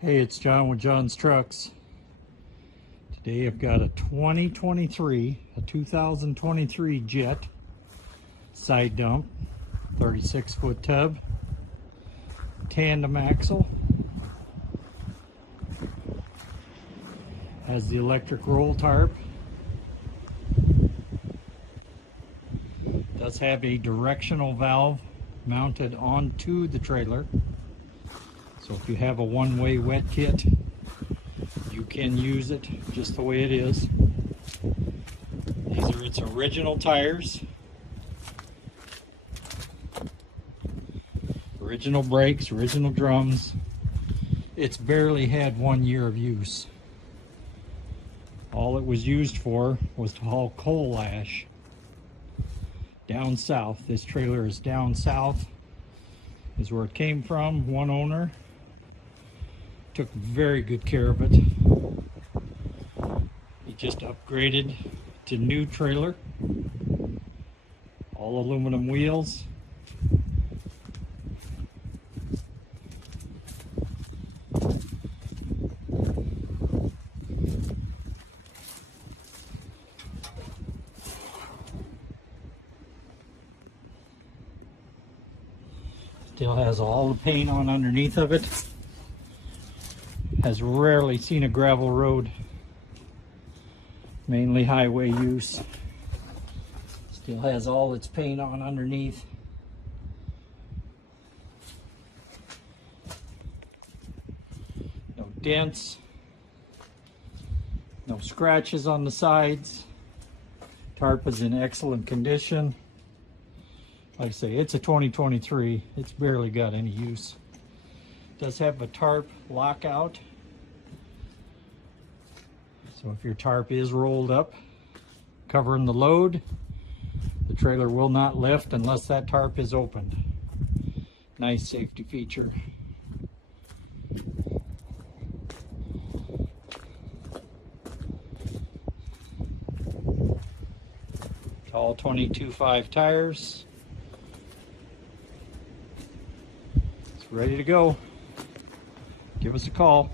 Hey, it's John with John's Trucks. Today I've got a 2023 Jet side dump, 36-foot tub, tandem axle, has the electric roll tarp, does have a directional valve mounted onto the trailer. So if you have a one-way wet kit, you can use it just the way it is. These are its original tires, original brakes, original drums. It's barely had 1 year of use. All it was used for was to haul coal ash down south. This trailer is down south, is where it came from. One owner took very good care of it. He just upgraded to new trailer, all aluminum wheels. Still has all the paint on underneath of it. Has rarely seen a gravel road, mainly highway use. Still has all its paint on underneath. No dents, no scratches on the sides. Tarp is in excellent condition. Like I say, it's a 2023. It's barely got any use. Does have a tarp lockout. So if your tarp is rolled up, covering the load, the trailer will not lift unless that tarp is opened. Nice safety feature. All 22.5 tires. It's ready to go. Give us a call.